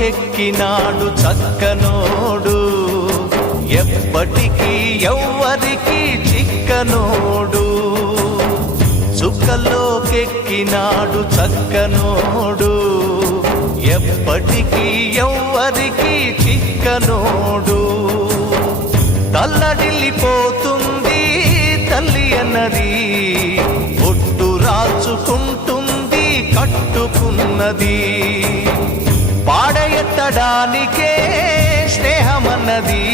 చుక్కల్లోకెక్కినాడు చక్కనోడు, ఎప్పటికీ ఎవ్వరికి చిక్కనోడు. చుక్కల్లోకెక్కినాడు చక్కనోడు, ఎప్పటికీ ఎవ్వరికి చిక్కనోడు. తల్లడిల్లిపోతుంది తల్లి అన్నది, ఒట్టు రాచుకుంటుంది కట్టుకున్నది. పాడెత్తడానికే స్నేహమన్నది,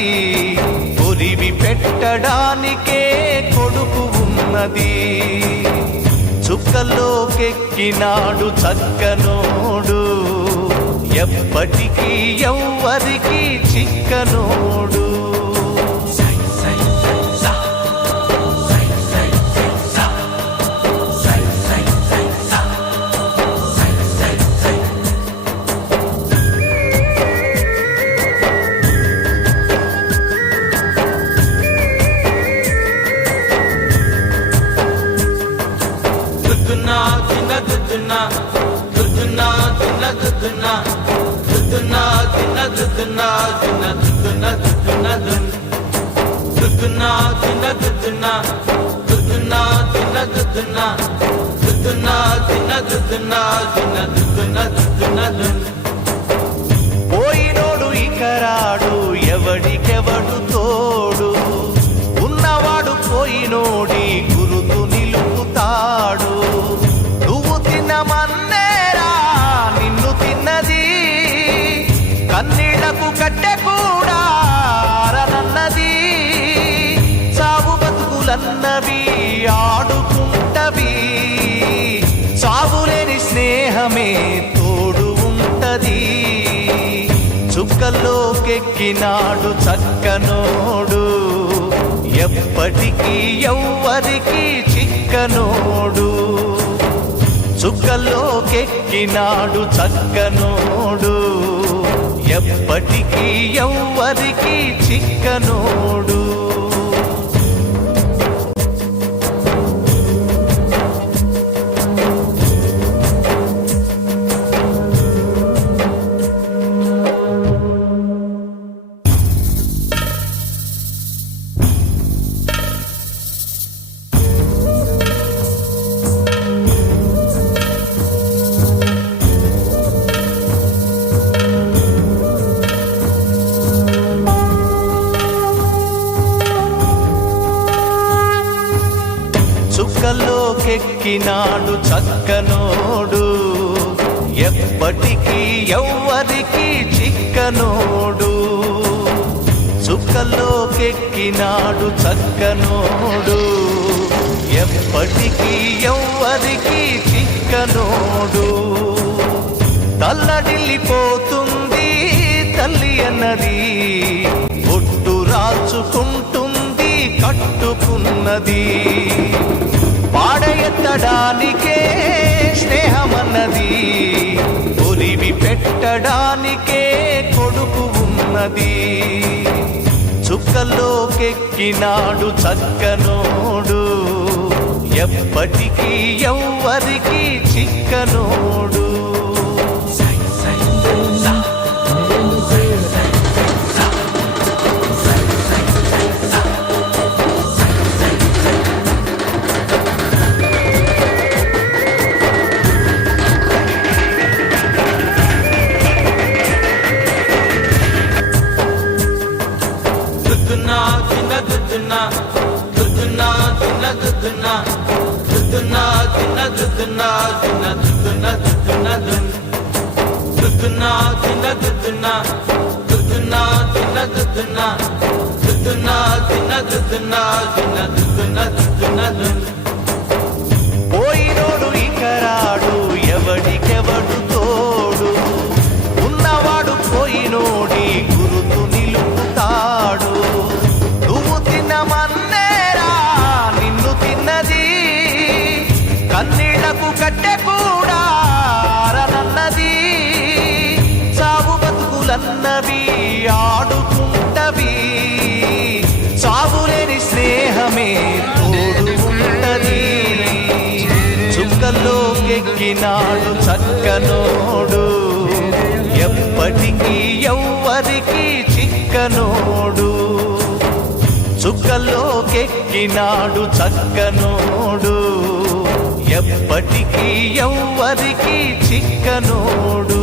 ఒలివి పెట్టడానికే కొడుకు ఉన్నది. చుక్కల్లోకెక్కినాడు చక్కనోడు, ఎప్పటికీ ఎవ్వరికి చిక్కనోడు. పోయినోడు ఇకరాడు, ఎవడికెవడు తోడు, ఉన్నవాడు పోయినోడి గురుతు నిలుపుతాడు. నువ్వు తిన్నమన్నేరా నిన్ను తిన్నది, కన్నీళ్లకు కట్టె కూడా అరనన్నది. చావు బతుకులన్నవి ఆడుకుంటవి, చావులేని స్నేహమే తోడు ఉంటది. చుక్కల్లోకెక్కినాడు చక్కనోడు, ఎప్పటికీ ఎవ్వరికి చిక్కనోడు. చుక్కల్లోకెక్కినాడు చక్కనోడు, ఎప్పటికీ ఎవ్వరికి చిక్కనోడు. చుక్కల్లోకెక్కినాడు చక్కనోడు, ఎప్పటికీ ఎవ్వరికి చిక్కనోడు. చుక్కల్లోకెక్కినాడు చక్కనోడు, ఎప్పటికీ ఎవ్వరికి చిక్కనోడు. తల్లడిల్లిపోతుంది తల్లి అన్నది, ఒట్టు రాచుకుంటుంది కట్టుకున్నది. పాడెత్తడానికే స్నేహమన్నది, ఒలివి పెట్టడానికే కొడుకు ఉన్నది. చుక్కల్లోకెక్కినాడు చక్కనోడు, ఎప్పటికీ ఎవ్వరికి చిక్కనోడు. పోయినోడు ఇకరాడు, ఎవడికెవడు తోడు, ఉన్నవాడు పోయినోడి గురుతు నిలుపుతాడు. నువ్వు తిన్నమన్నేరా నిన్ను తిన్నది, కన్నీళ్లకు కట్టె కూడా అరనన్నది. చావు బతుకులన్నవి ఆడుకుంటవి, చావులేని స్నేహమే తోడు ఉంటది. చుక్కల్లోకి చుక్కల్లోకెక్కినాడు చక్కనోడు ఎప్పటికీ ఎవ్వరికి చిక్కనోడు చుక్కల్లోకెక్కినాడు చక్కనోడు ఎప్పటికీ ఎవ్వరికి చిక్కనోడు